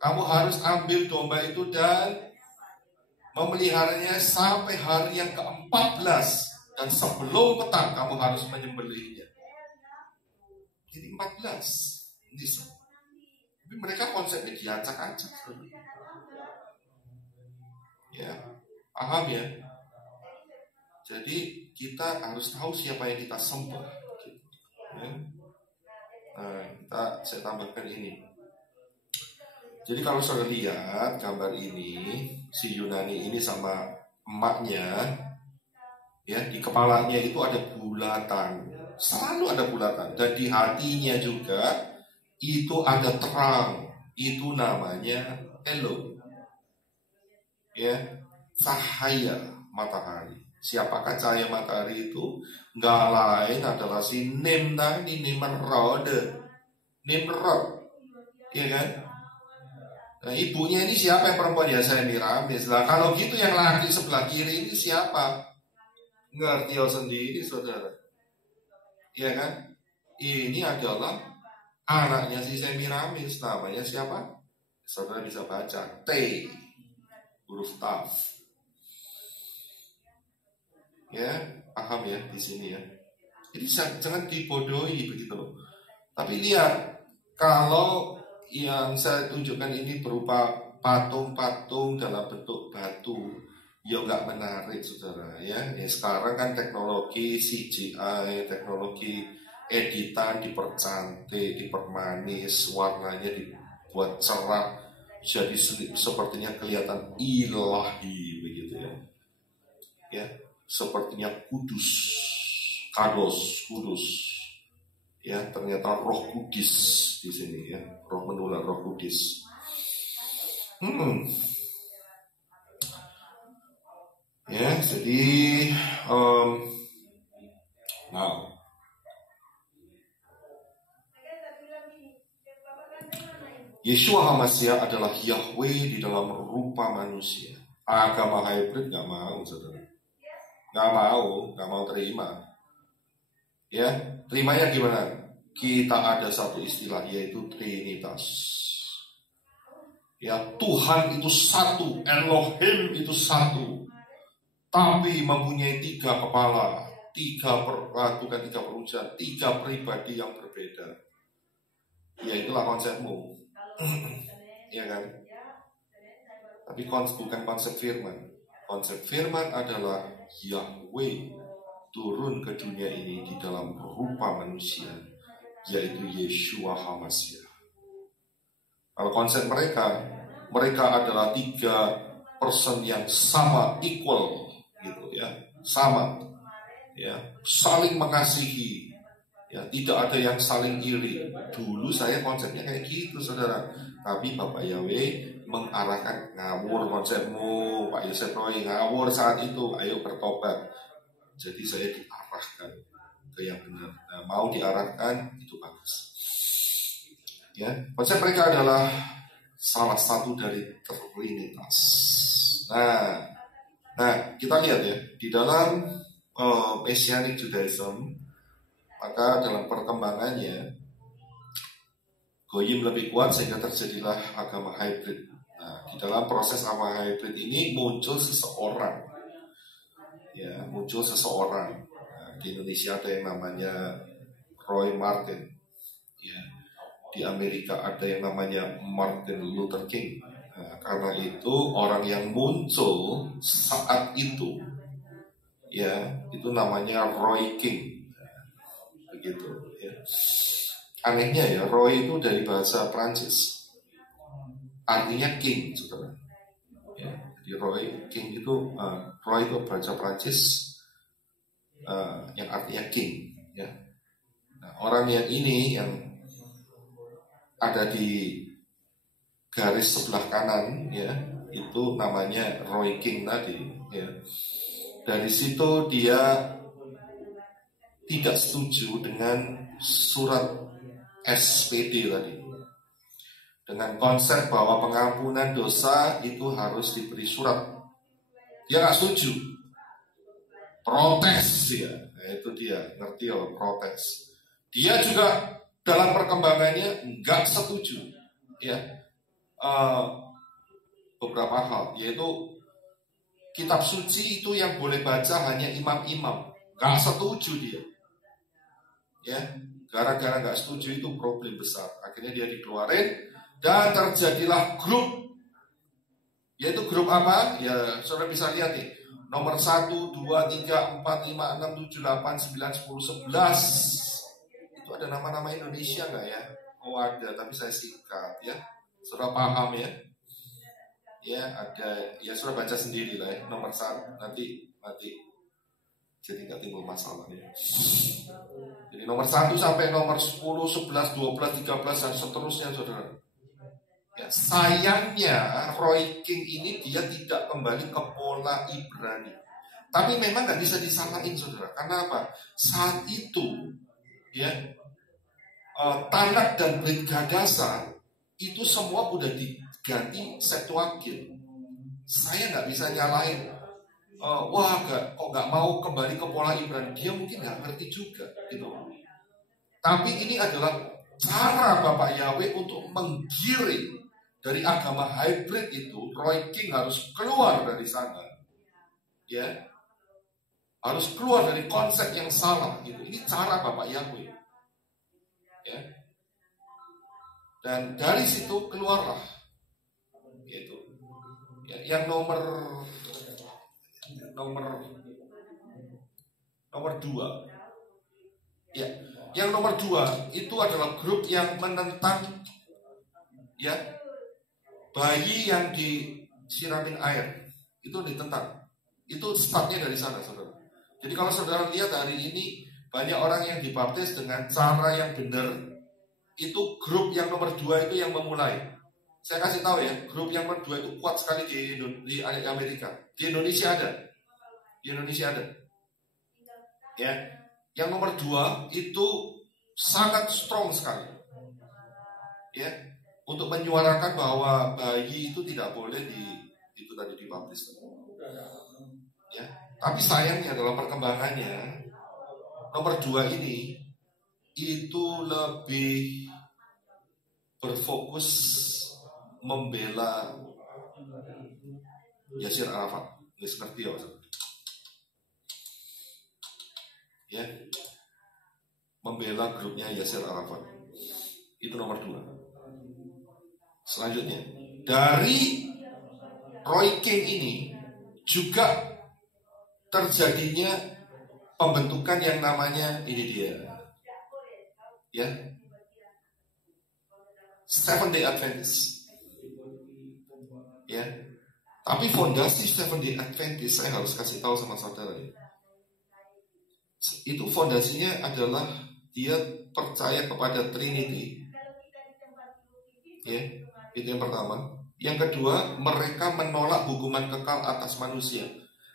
kamu harus ambil domba itu dan memeliharanya sampai hari yang ke-14, dan sebelum petang kamu harus menyembelihnya. Jadi 14 ini. Tapi mereka konsepnya diacak-acak. Ya, paham ya? Jadi kita harus tahu siapa yang kita sembah. Ya. Nah, saya tambahkan ini. Jadi kalau saya lihat gambar ini, si Yunani ini sama emaknya, ya di kepalanya itu ada bulatan, selalu ada bulatan, dan di hatinya juga itu ada terang, itu namanya Elo, ya, cahaya matahari. Siapakah cahaya matahari itu? Nggak lain adalah si Nimrod, ya kan? Nah, ibunya ini siapa yang perempuan? Ya Semiramis. Lah kalau gitu yang laki sebelah kiri ini siapa? Ngerti sendiri saudara. Ya kan? Ini adalah anaknya si Semiramis. Namanya siapa? Saudara bisa baca T, huruf Taf. Ya, paham ya di sini ya. Jadi jangan dibodohi begitu loh. Tapi lihat, kalau yang saya tunjukkan ini berupa patung-patung dalam bentuk batu, ya nggak menarik saudara ya. Sekarang kan teknologi CGI, teknologi editan dipercantik, dipermanis, warnanya dibuat cerah, jadi sepertinya kelihatan ilahi begitu ya. Ya, sepertinya kudus, kudus. Ya, ternyata Roh Kudus di sini ya, Roh menular, Roh Kudus. Ya, jadi Yeshua HaMashiach adalah Yahweh di dalam rupa manusia. Agama hybrid nggak mau, saudara. Nggak mau terima. Ya, terimanya gimana? Kita ada satu istilah yaitu Trinitas. Ya, Tuhan itu satu, Elohim itu satu, tapi mempunyai 3 kepala, 3 perwujudan, 3 pribadi yang berbeda. Ya, itulah konsepmu. Ya kan? Tapi bukan konsep firman. Konsep firman adalah Yahweh turun ke dunia ini di dalam rupa manusia, yaitu Yeshua HaMashiach. Kalau konsep mereka adalah 3 person yang sama, equal, gitu ya, sama, ya, saling mengasihi, ya, tidak ada yang saling iri. Dulu saya konsepnya kayak gitu, saudara. Tapi Bapak Yahweh mengarahkan, ngawur konsepmu, Pak Yosef Roy, ngawur saat itu, ayo bertobat. Jadi saya diarahkan ke yang benar. Nah, mau diarahkan itu bagus. Ya, konsep mereka adalah salah satu dari Trinitas. Nah, kita lihat ya, di dalam Messianic Judaism, maka dalam perkembangannya Goyim lebih kuat sehingga terjadilah agama hybrid. Nah, di dalam proses agama hybrid ini muncul seseorang. Ya, muncul seseorang. Nah, di Indonesia ada yang namanya Roy Martin. Ya, di Amerika ada yang namanya Martin Luther King. Nah, karena itu orang yang muncul saat itu, ya, itu namanya Roy King. Nah, begitu. Ya. Anehnya ya, Roy itu dari bahasa Prancis, artinya king, saudara. Ya, jadi Roy King itu, Roy itu bahasa Prancis yang artinya king. Ya. Nah, orang yang ini yang ada di garis sebelah kanan, ya, itu namanya Roy King tadi. Ya. Dari situ dia tidak setuju dengan surat SPD tadi, dengan konsep bahwa pengampunan dosa itu harus diberi surat. Dia nggak setuju, protes dia. Nah, itu dia, ngerti ya, protes. Dia juga dalam perkembangannya nggak setuju, ya, beberapa hal, yaitu kitab suci itu yang boleh baca hanya imam-imam. Nggak setuju dia, ya. Gara-gara nggak setuju itu problem besar. Akhirnya dia dikeluarin dan terjadilah grup. Yaitu grup apa? Ya, saudara bisa lihat nih. Nomor 1, 2, 3, 4, 5, 6, 7, 8, 9, 10, 11. Itu ada nama-nama Indonesia nggak ya? Oh ada, tapi saya singkat ya. Saudara paham ya? Ya ada, ya saudara baca sendiri lah ya. Nomor 1, nanti jadi nggak timbul masalah ya. Jadi nomor 1 sampai nomor 10, 11, 12, 13 dan seterusnya, saudara. Ya, sayangnya Roy King ini dia tidak kembali ke pola Ibrani. Tapi memang nggak bisa disalahin, saudara. Karena apa? Saat itu, ya, Tanakh dan Brit Gadasa itu semua udah diganti Septuagint. Saya nggak bisa nyalain. Kok nggak mau kembali ke pola Ibrani? Dia mungkin nggak ngerti juga, gitu. Tapi ini adalah cara Bapak Yahweh untuk menggiring dari agama hybrid itu. Roy King harus keluar dari sana, ya, harus keluar dari konsep yang salah, gitu. Ini cara Bapak Yahweh, ya. Dan dari situ keluarlah, gitu. Ya, yang nomor 2, ya, yang nomor 2 itu adalah grup yang menentang, ya, bayi yang disiramin air itu ditentang. Itu startnya dari sana, saudara. Jadi kalau saudara lihat hari ini banyak orang yang dibaptis dengan cara yang benar, itu grup yang nomor 2 itu yang memulai. Saya kasih tahu ya, grup yang nomor 2 itu kuat sekali di Amerika. Di Indonesia ada. Ya, yang nomor 2 itu sangat strong sekali, ya, untuk menyuarakan bahwa bayi itu tidak boleh dibaptis. Ya, tapi sayangnya dalam perkembangannya nomor 2 ini itu lebih berfokus membela Yasir Arafat. Nggak ngerti ya, membela grupnya Yasir Arafat. Itu nomor 2. Selanjutnya, dari Roy King ini juga terjadinya pembentukan yang namanya, ini dia ya, Seventh Day Adventist ya. Tapi fondasi Seventh Day Adventist saya harus kasih tahu sama saudara ya. Itu fondasinya adalah dia percaya kepada Trinity ya, itu yang pertama. Yang kedua, mereka menolak hukuman kekal atas manusia.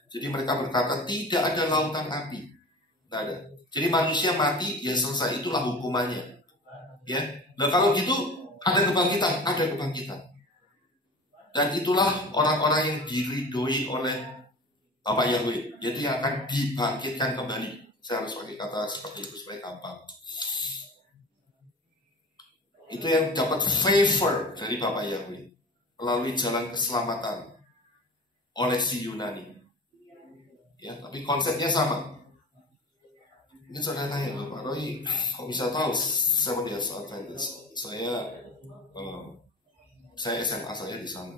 Jadi mereka berkata tidak ada lautan api, tidak ada. Jadi manusia mati ya selesai, itulah hukumannya ya. Nah kalau gitu ada kebangkitan, ada kebangkitan. Dan itulah orang-orang yang diridhoi oleh Bapak Yahweh, jadi yang akan dibangkitkan kembali. Saya harus pakai kata seperti itu supaya gampang. Itu yang dapat favor dari Bapak Yahweh melalui jalan keselamatan oleh si Yunani. Ya, tapi konsepnya sama. Mungkin saudara tanya, Pak Roy, kok bisa tahu Seventh Day Adventist? Saya SMA saya di sana.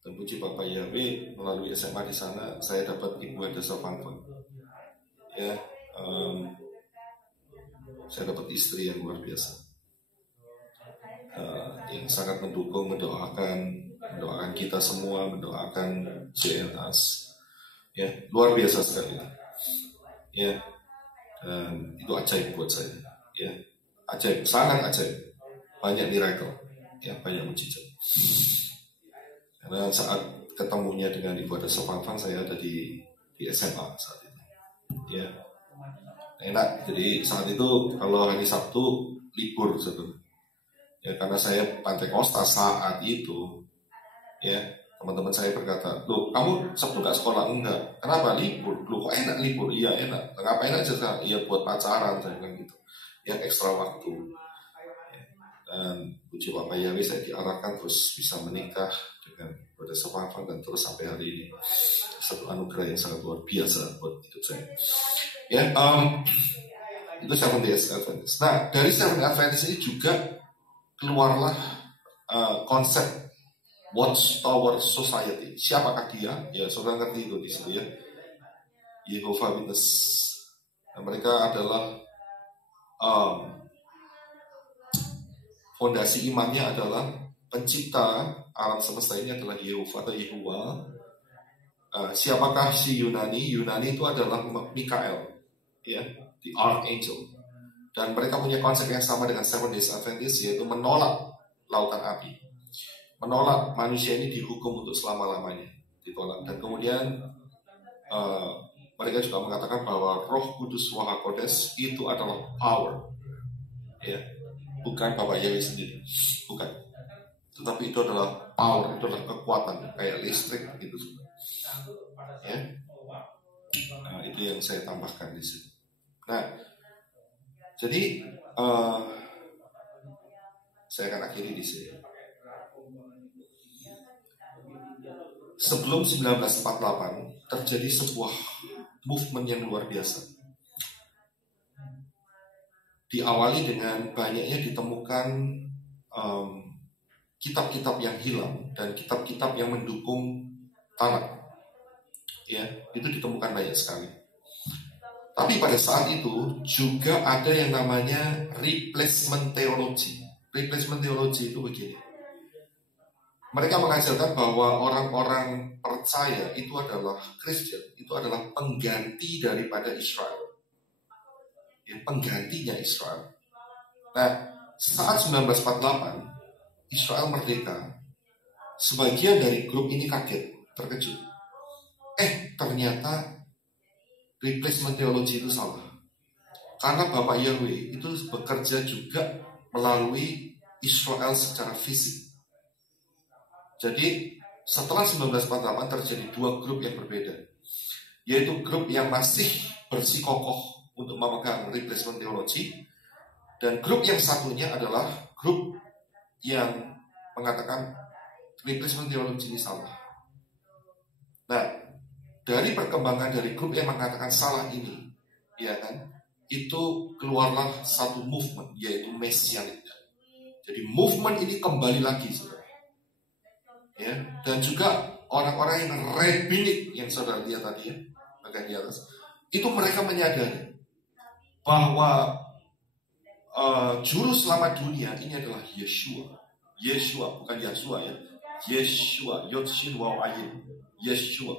Dan puji Bapak Yahweh, melalui SMA di sana saya dapat Ibu Ada Sopangkon. Ya, saya dapat istri yang luar biasa. Yang sangat mendukung, mendoakan kita semua, mendoakan CNAS, ya luar biasa sekali, ya itu ajaib buat saya, ya ajaib, sangat ajaib, banyak miracle, ya banyak mujizat. Karena saat ketemunya dengan Ibu Ada Sopangkon saya ada di SMA saat itu, ya enak. Jadi saat itu kalau hari Sabtu libur sebetulnya. Ya karena saya Pantekosta saat itu, ya teman-teman saya berkata, loh kamu Sabtu nggak sekolah? Enggak. Kenapa? Libur. Loh kok enak libur? Iya enak. Ngapain aja? Iya buat pacaran, saya bilang gitu. Ya ekstra waktu. Ya. Dan puji Bapak Yahweh saya diarahkan terus bisa menikah dengan Pada Sopangkon dan terus sampai hari ini. Satu anugerah yang sangat luar biasa buat hidup saya. Ya, itu Seventh Day Adventist. Nah dari Seventh Day Adventist ini juga keluarlah konsep Watchtower Society. Siapakah dia? Ya, saudara ngerti itu di situ ya. Jehovah Witness. Dan mereka adalah fondasi imannya adalah pencipta alam semesta ini adalah Yehovah atau Yehuwa. Siapakah si Yunani? Yunani itu adalah Mikael, ya, the Archangel. Dan mereka punya konsep yang sama dengan Seventh Day Adventist, yaitu menolak lautan api, menolak manusia ini dihukum untuk selama-lamanya, ditolak. Dan kemudian mereka juga mengatakan bahwa Roh Kudus Ruach HaKodes itu adalah power, ya, bukan Bapak Yahweh sendiri, bukan. Tetapi itu adalah power, itu adalah kekuatan, kayak listrik gitu, ya. Nah, itu yang saya tambahkan di sini. Nah, jadi saya akan akhiri di sini. Sebelum 1948 terjadi sebuah movement yang luar biasa. Diawali dengan banyaknya ditemukan kitab-kitab yang hilang dan kitab-kitab yang mendukung Tanakh. Ya, itu ditemukan banyak sekali. Tapi pada saat itu juga ada yang namanya replacement theology. Replacement theology itu begini. Mereka mengajarkan bahwa orang-orang percaya itu adalah Kristen, itu adalah pengganti daripada Israel. Ya, penggantinya Israel. Nah, saat 1948 Israel merdeka, sebagian dari grup ini kaget, terkejut. Ternyata replacement theology itu salah. Karena Bapak Yahweh itu bekerja juga melalui Israel secara fisik. Jadi setelah 1948 terjadi dua grup yang berbeda, yaitu grup yang masih bersikokoh untuk memegang replacement theology, dan grup yang satunya adalah grup yang mengatakan replacement theology ini salah. Nah, dari perkembangan dari grup yang mengatakan salah ini, ya kan, itu keluarlah satu movement, yaitu mesianik. Jadi movement ini kembali lagi, saudara. Ya, dan juga orang-orang yang rabbinik yang saudara lihat tadi ya, bagian di atas, itu mereka menyadari bahwa juru selamat dunia ini adalah Yeshua. Yeshua, bukan Yeshua ya. Yeshua, Yod Shin Waw Ayin, Yeshua.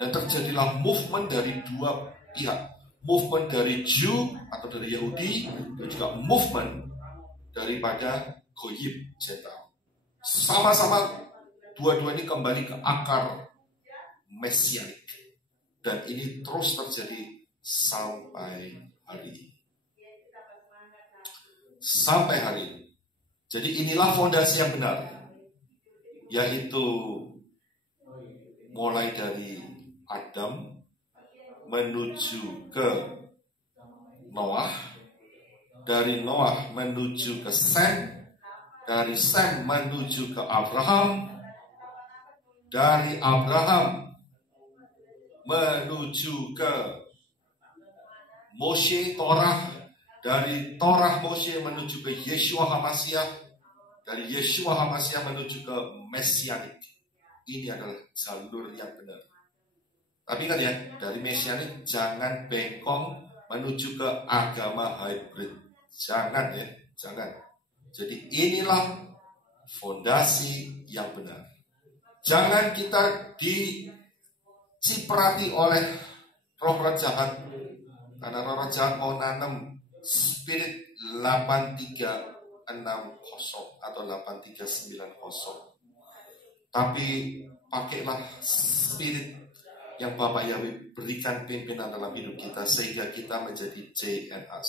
Dan terjadilah movement dari dua pihak, movement dari Jew atau dari Yahudi, dan juga movement daripada Goyim, Gentile. Sama-sama dua-dua ini kembali ke akar mesianik, dan ini terus terjadi sampai hari ini. Sampai hari ini. Jadi inilah fondasi yang benar, yaitu mulai dari Adam menuju ke Noah, dari Noah menuju ke Sem, dari Sem menuju ke Abraham, dari Abraham menuju ke Moshe, Torah, dari Torah Moshe menuju ke Yeshua HaMashiach, dari Yeshua HaMashiach menuju ke Mesianik. Ini adalah jalur yang benar. Tapi kan ya, dari Mesianik jangan bengkong menuju ke agama hybrid. Jangan ya, jangan. Jadi inilah fondasi yang benar. Jangan kita diciprati oleh roh-roh jahat, karena roh-roh jahat mau nanam spirit 8360 atau 8390. Tapi pakailah spirit yang Bapak Yahweh berikan pimpinan dalam hidup kita, sehingga kita menjadi JNS.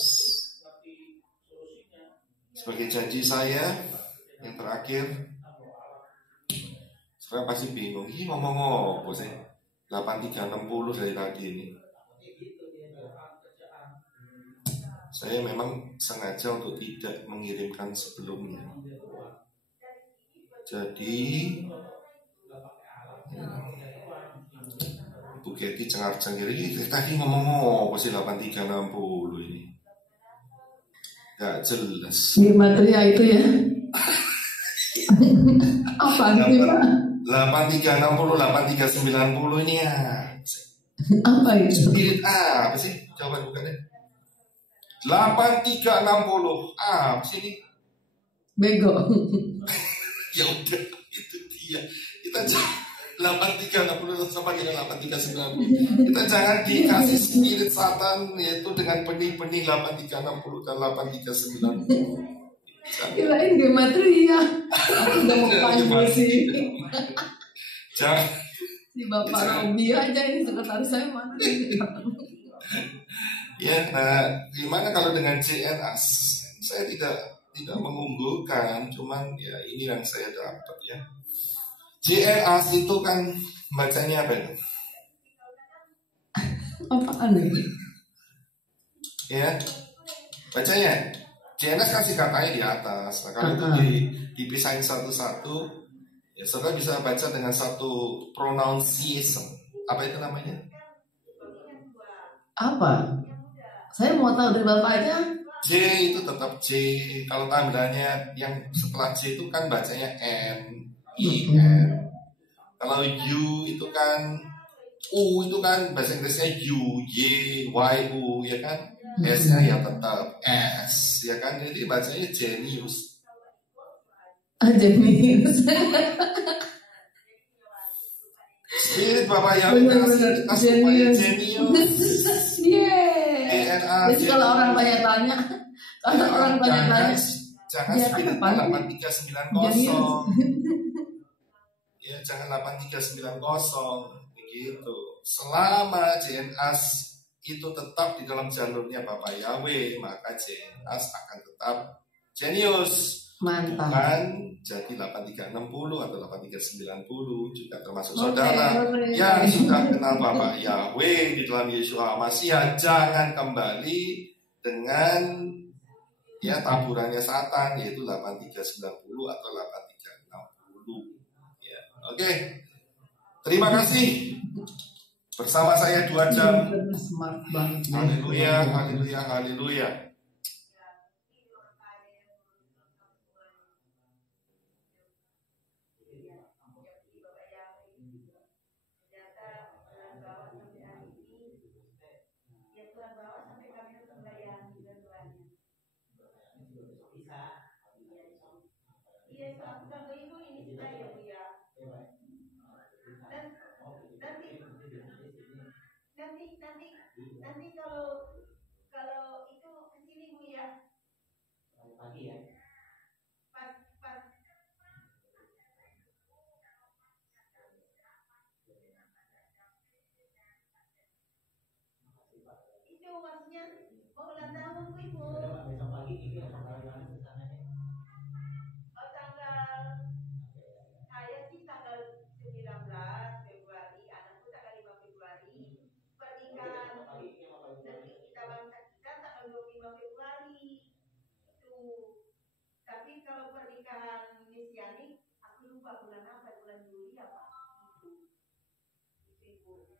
Sebagai janji saya yang terakhir, saya pasti bingung, ini ngomong apa sih 8360 dari tadi ini. Saya memang sengaja untuk tidak mengirimkan sebelumnya. Jadi Bu Keti cengar-cengir ini tadi ngomong apa sih 8360 ini? Gak jelas. Di materia itu ya. Apa sih Pak? 8360, 8390 ini ya. Apa itu? Spirit apa sih? Coba bukannya 8360 sini Bego. ya udah itu dia. Kita 8360 sama dengan 8390. Kita jangan dikasih spirit Satan, yaitu dengan benih-benih 8360 dan 8390. Kirain gematria. Aku udah mau panggil sih. Jangan. Si Bapak Robi aja ini sekretaris saya mana? Ya, nah, gimana kalau dengan JNS? Saya tidak mengunggulkan, cuman ya ini yang saya dapat ya. JNS itu kan bacanya apa itu? Apaan ini? Ya, bacanya JNS kan katanya di atas. Nah, kalau itu dipisahin satu-satu, ya saudara bisa baca dengan satu pronunciation. Apa itu namanya? Apa? Saya mau tahu dari Bapak aja. J itu tetap J. Kalau tandanya yang setelah J itu kan bacanya N, I, N. Kalau U itu kan U itu kan bahasa Inggrisnya U, Y, Y, U, ya kan? S-nya ya tetap S, ya kan? Jadi bacanya Genius. Genius. Spirit Bapak Yahweh kasih supaya Genius. Jadi kalau orang tanya-tanya, jangan spirit 8390. Ya, jangan 8390 begitu. Selama JNS itu tetap di dalam jalurnya Bapak Yahweh, maka JNS akan tetap Genius. Mantap. Bukan jadi 8360 atau 8390. Juga termasuk saudara yang sudah kenal Bapak Yahweh di dalam Yeshua HaMashiach, jangan kembali dengan ya taburannya Satan, yaitu 8390 atau 8360. Ya, oke. Terima kasih. Bersama saya 2 jam. Smart banget. Haleluya, haleluya, haleluya. Nanti kalau itu kesini Bu ya. Pagi ya. Pas itu maksudnya mau ulang tahun Bu Ibu. Besok pagi ini tanggal sananya. Oh tanggal saya sih tanggal 19 Februari, anakku tanggal 5 Februari. Pernikahan nanti kita bangsa kita tanggal 25 Februari. Itu. Tapi kalau pernikahan Mesianik, aku lupa bulan apa, bulan Juli apa? Itu Ibu.